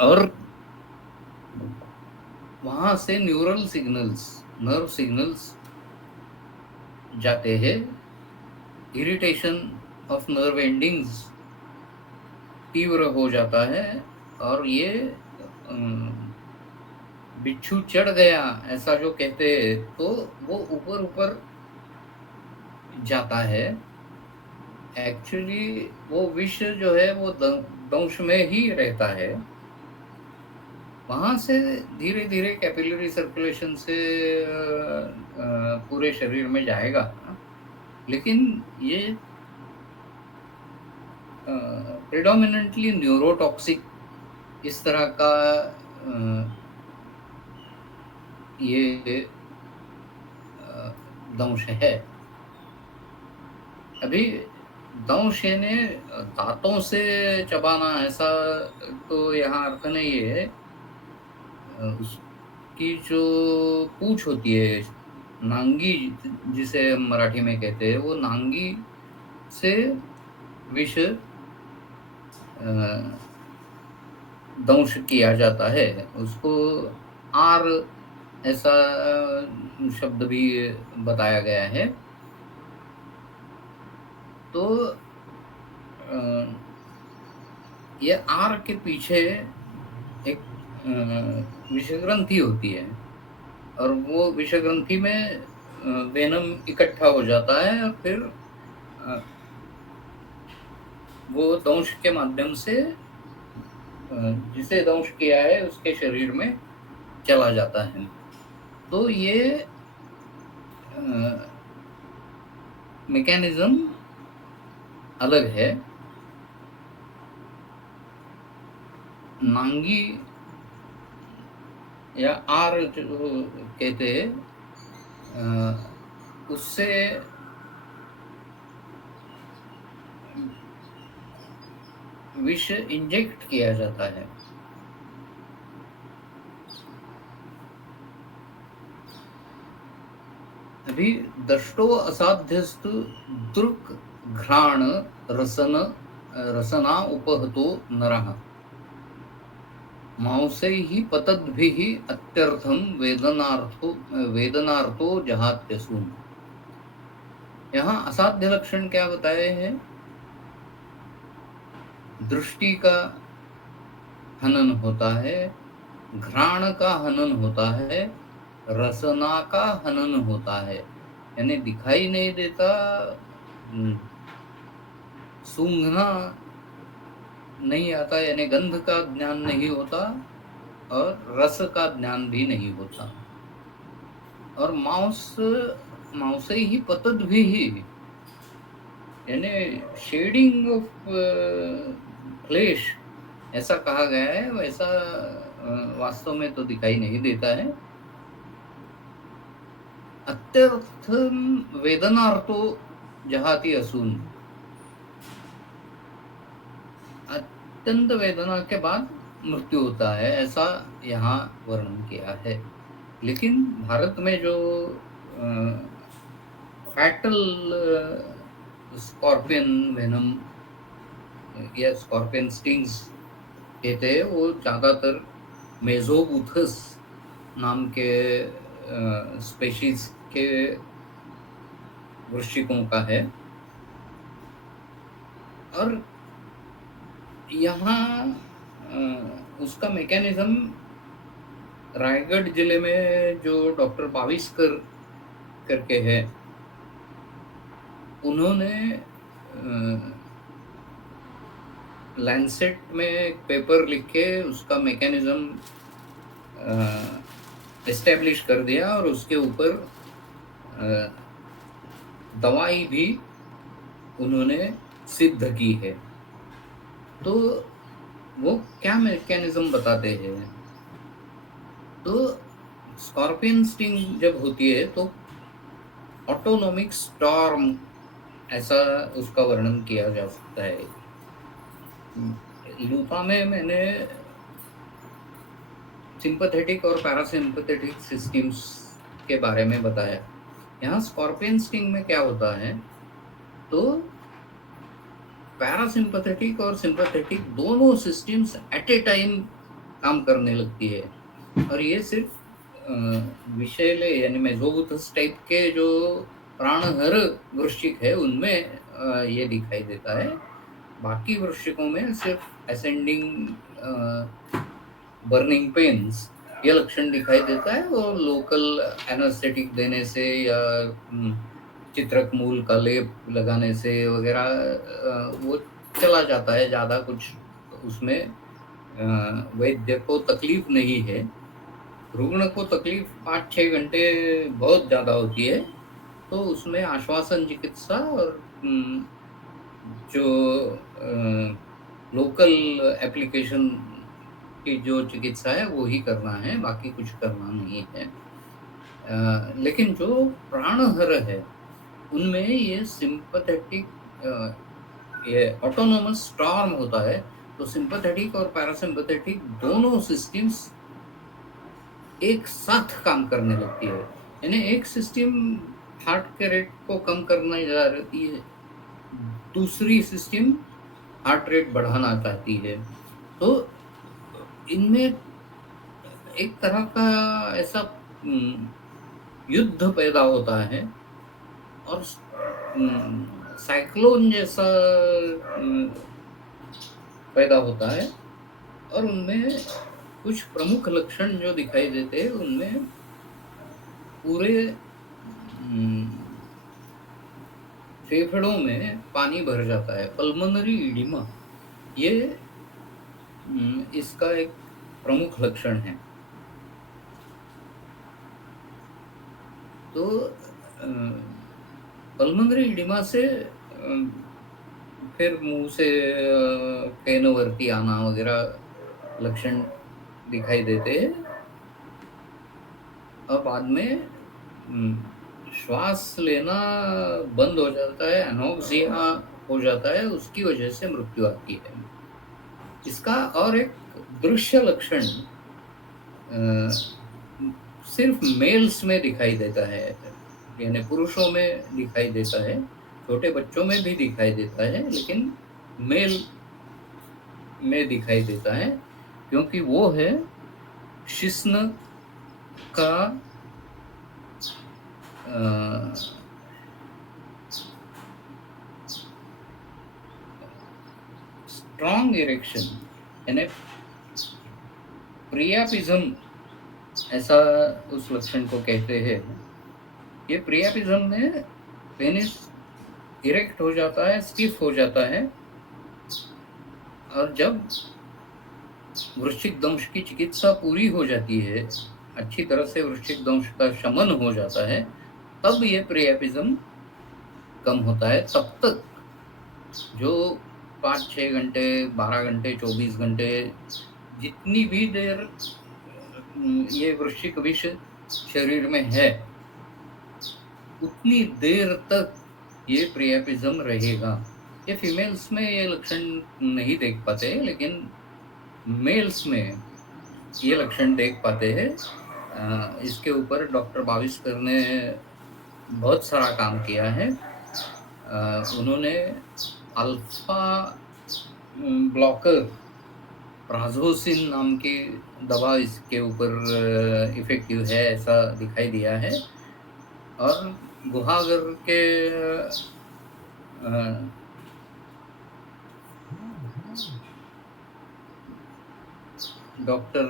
और वहां से नर्व सिग्नल्स जाते हैं। इरिटेशन ऑफ नर्व एंडिंग्स तीव्र हो जाता है और ये बिच्छू चढ़ गया ऐसा जो कहते हैं, तो वो ऊपर जाता है। एक्चुअली वो विष जो है वो दंश में ही रहता है। वहां से धीरे धीरे कैपिलरी सर्कुलेशन से पूरे शरीर में जाएगा, लेकिन ये प्रेडोमिनेंटली न्यूरोटॉक्सिक इस तरह का ये दंश है। अभी दंश यानी दांतों से चबाना ऐसा तो यहाँ अर्थ नहीं है। उसकी जो पूंछ होती है, नांगी जिसे हम मराठी में कहते हैं, वो नांगी से विष दंश किया जाता है। उसको आर ऐसा शब्द भी बताया गया है। तो ये आर के पीछे एक विषग्रंथि होती है और वो विषग्रंथि में वेनम इकट्ठा हो जाता है और फिर वो दंश के माध्यम से जिसे दंश किया है उसके शरीर में चला जाता है। तो ये मैकेनिज्म अलग है। नांगी या आर जो कहते हैं, उससे विष इंजेक्ट किया जाता है। अभी दृष्टो असाध्यस्तु दृक् घ्राण रसना उपहतो नरः मांसैः पतद्भिः अत्यर्थं वेदनार्थो जहात्यसून्। यहाँ असाध्य लक्षण क्या बताए हैं? दृष्टि का हनन होता है, घ्राण का हनन होता है, रसना का हनन होता है, यानी दिखाई नहीं देता, सूंघना नहीं आता यानी गंध का ज्ञान नहीं होता, और रस का ज्ञान भी नहीं होता, और मांस ही पतद भी यानी शेडिंग ऑफ फ्लेश ऐसा कहा गया है, वैसा वास्तव में तो दिखाई नहीं देता है। अत्यर्थ वेदनार्थो जहाती असून, अत्यंत वेदना के बाद मृत्यु होता है, ऐसा यहाँ वर्णन किया है। लेकिन भारत में जो फैटल स्कॉर्पियन वेनम या स्कॉर्पियन स्टिंग्स कहते हैं, वो ज़्यादातर मेजोबूथस नाम के स्पेशीज के वृश्चिकों का है। और यहाँ उसका मैकेनिज्म रायगढ़ जिले में जो डॉक्टर बाविस्कर करके है, उन्होंने लैंसेट में एक पेपर लिख के उसका मैकेनिज्म एस्टेब्लिश कर दिया, और उसके ऊपर दवाई भी उन्होंने सिद्ध की है। तो वो क्या मैकेनिज्म बताते हैं? तो स्कॉर्पियन स्टिंग जब होती है तो ऑटोनॉमिक स्टॉर्म ऐसा उसका वर्णन किया जा सकता है। लूपा में मैंने सिंपैथेटिक और पैरासिम्पैथेटिक सिस्टम्स के बारे में बताया। यहाँ स्कॉर्पियन स्टिंग में क्या होता है, तो पैरासिम्पैथेटिक और सिंपैथेटिक दोनों सिस्टम्स एट ए टाइम काम करने लगती है, और ये सिर्फ विषैले यानी मेजोबूथस टाइप के जो प्राणहर वृश्चिक है उनमें ये दिखाई देता है। बाकी वृश्चिकों में सिर्फ असेंडिंग बर्निंग पेन्स ये लक्षण दिखाई देता है, और लोकल एनेस्थेटिक देने से या चित्रक मूल का लेप लगाने से वगैरह वो चला जाता है, ज़्यादा कुछ उसमें वैद्य को तकलीफ नहीं है। रुग्ण को तकलीफ 5-6 घंटे बहुत ज़्यादा होती है, तो उसमें आश्वासन चिकित्सा और जो लोकल एप्लीकेशन की जो चिकित्सा है वो ही करना है, बाकी कुछ करना नहीं है। लेकिन जो प्राणहर है उनमें ये सिंपैथेटिक ये ऑटोनोमस स्टॉर्म होता है, तो सिंपैथेटिक और पैरासिम्पैथेटिक दोनों सिस्टम्स एक साथ काम करने लगती है। यानी एक सिस्टम हार्ट के रेट को कम करने जा रही है, दूसरी सिस्टम हार्ट रेट बढ़ाना चाहती है, तो इनमें एक तरह का ऐसा युद्ध पैदा होता है, और साइक्लोन जैसा पैदा होता है, और उनमें कुछ प्रमुख लक्षण जो दिखाई देते हैं उनमें पूरे फेफड़ों में पानी भर जाता है, पल्मोनरी इडिमा, ये इसका एक प्रमुख लक्षण है। तो पल्मोनरी इडिमा से फिर मुंह से फेनवर्ती आना वगैरह लक्षण दिखाई देते हैं, और बाद में श्वास लेना बंद हो जाता है, एनोक्सिया हो जाता है, उसकी वजह से मृत्यु आती है। इसका और एक दृश्य लक्षण सिर्फ मेल्स में दिखाई देता है, यानी पुरुषों में दिखाई देता है, छोटे बच्चों में भी दिखाई देता है, लेकिन मेल में दिखाई देता है, क्योंकि वो है शिश्न का स्ट्रॉन्ग इरेक्शन, यानी प्रियापिज्म, ऐसा उस लक्षण को कहते हैं। ये प्रियापिज्म में पेनिस इरेक्ट हो जाता है, स्टिफ हो जाता है, और जब वृश्चिक दंश की चिकित्सा पूरी हो जाती है, अच्छी तरह से वृश्चिक दंश का शमन हो जाता है, तब ये प्रियापिज्म कम होता है। तब तक जो 5-6 घंटे, 12 घंटे, 24 घंटे, जितनी भी देर ये वृश्चिक विष शरीर में है, उतनी देर तक ये प्रियापिज्म रहेगा। ये फीमेल्स में ये लक्षण नहीं देख पाते, लेकिन मेल्स में ये लक्षण देख पाते हैं। इसके ऊपर डॉक्टर भाविस्कर ने बहुत सारा काम किया है। उन्होंने अल्फा ब्लॉकर प्राजोसिन नाम की दवा इसके ऊपर इफेक्टिव है, ऐसा दिखाई दिया है। और गुहागर के डॉक्टर,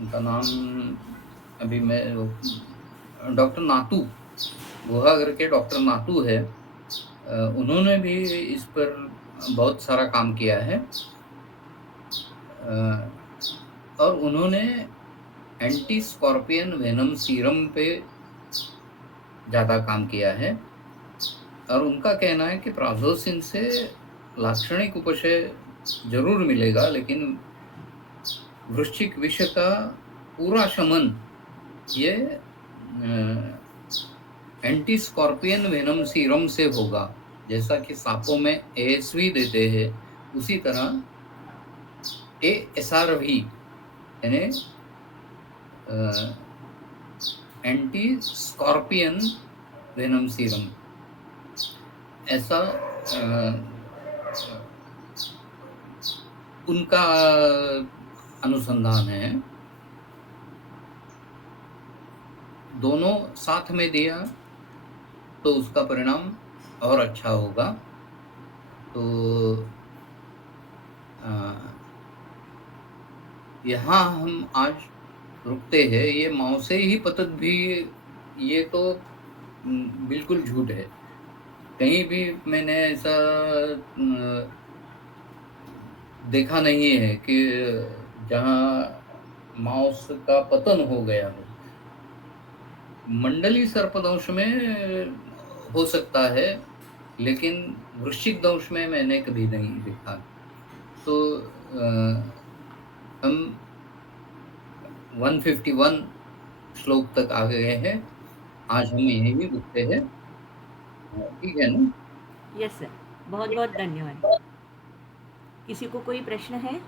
उनका नाम अभी मैं, डॉक्टर नातू, गुहागर के डॉक्टर नातू है, उन्होंने भी इस पर बहुत सारा काम किया है। और उन्होंने एंटी स्कॉर्पियन वेनम सीरम पे ज़्यादा काम किया है, और उनका कहना है कि प्राजोसिन से लाक्षणिक उपशय जरूर मिलेगा, लेकिन वृश्चिक विष का पूरा शमन ये एंटी स्कॉर्पियन वेनम सीरम से होगा। जैसा कि सांपों में ASV देते हैं, उसी तरह ASRV यानी एंटी स्कॉर्पियन वेनम सीरम, ऐसा उनका अनुसंधान है। दोनों साथ में दिया तो उसका परिणाम और अच्छा होगा। तो यहाँ हम आज रुकते हैं। ये माँ से ही पतत भी, ये तो बिल्कुल झूठ है। कहीं भी मैंने ऐसा देखा नहीं है कि जहाँ माउस का पतन हो गया हो। मंडली सर्पदंश में हो सकता है, लेकिन वृश्चिक दंश में मैंने कभी नहीं देखा। तो हम 151 श्लोक तक आ गए हैं। आज हम यहीं रुकते हैं, ठीक है ना? यस सर, बहुत बहुत धन्यवाद। किसी को कोई प्रश्न है?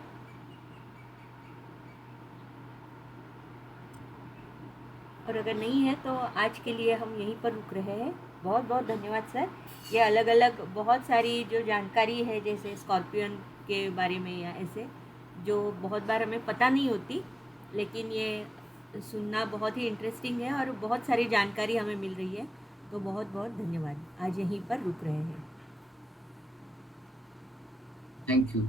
और अगर नहीं है तो आज के लिए हम यहीं पर रुक रहे हैं। बहुत बहुत धन्यवाद सर। ये अलग अलग बहुत सारी जो जानकारी है, जैसे स्कॉर्पियन के बारे में या ऐसे, जो बहुत बार हमें पता नहीं होती, लेकिन ये सुनना बहुत ही इंटरेस्टिंग है और बहुत सारी जानकारी हमें मिल रही है। तो बहुत बहुत धन्यवाद। आज यहीं पर रुक रहे हैं। Thank you.